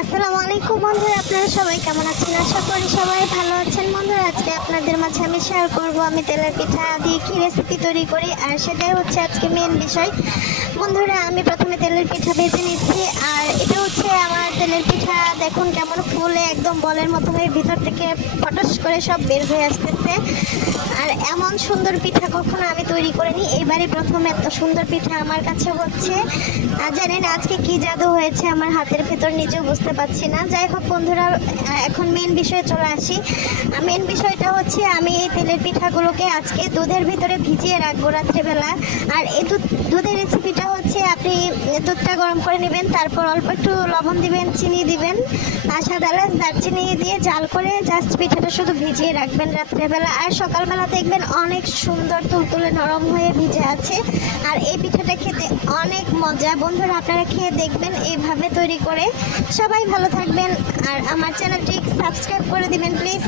আসসালামু আলাইকুম বন্ধুরা, আপনারা সবাই কেমন আছেন? আশা করি সবাই ভালো আছেন। বন্ধুরা, আজকে আপনাদের মাঝে আমি শেয়ার করব আমি তেলের পিঠা দিয়ে কী রেসিপি তৈরি করি, আর সেটাই হচ্ছে আজকে মেন বিষয়। বন্ধুরা, আমি প্রথমে তেলের পিঠা ভেজে নিচ্ছি, আর এটা হচ্ছে আমার তেলের পিঠা। দেখুন কেমন ফুলে একদম বলের মতো হয়ে ভিতর থেকে ফটস করে সব বের হয়ে আসতেছে। আর এমন সুন্দর পিঠা কখনো আমি তৈরি করিনি, এইবারই প্রথম এত সুন্দর পিঠা আমার কাছে হচ্ছে। জানি না আজকে কি জাদু হয়েছে আমার হাতের ভেতর, নিজেও বুঝতে পারছি না। যাই হোক বন্ধুরা, এখন মেন বিষয়ে চলে আসি। মেন বিষয়টা হচ্ছে আমি এই তেলের পিঠাগুলোকে আজকে দুধের ভিতরে ভিজিয়ে রাখবো রাত্রেবেলা। আর এই দুধের রেসিপিটা হচ্ছে আপনি দুধটা গরম করে নেবেন, তারপর অল্প একটু লবণ দিবেন, চিনি দিবেন, আর সাদা এলাচ দারচিনি দিয়ে জাল করে জাস্ট পিঠাটা শুধু ভিজিয়ে রাখবেন রাত্রেবেলা। আর সকালবেলা দেখবেন অনেক সুন্দর তুলতুলে নরম হয়ে ভিজে আছে। আর এই পিঠাটা খেতে অনেক মজা। বন্ধুরা, আপনারা খেয়ে দেখবেন এইভাবে তৈরি করে। সবাই ভালো থাকবেন, আর আমার চ্যানেলটি সাবস্ক্রাইব করে দিবেন প্লিজ।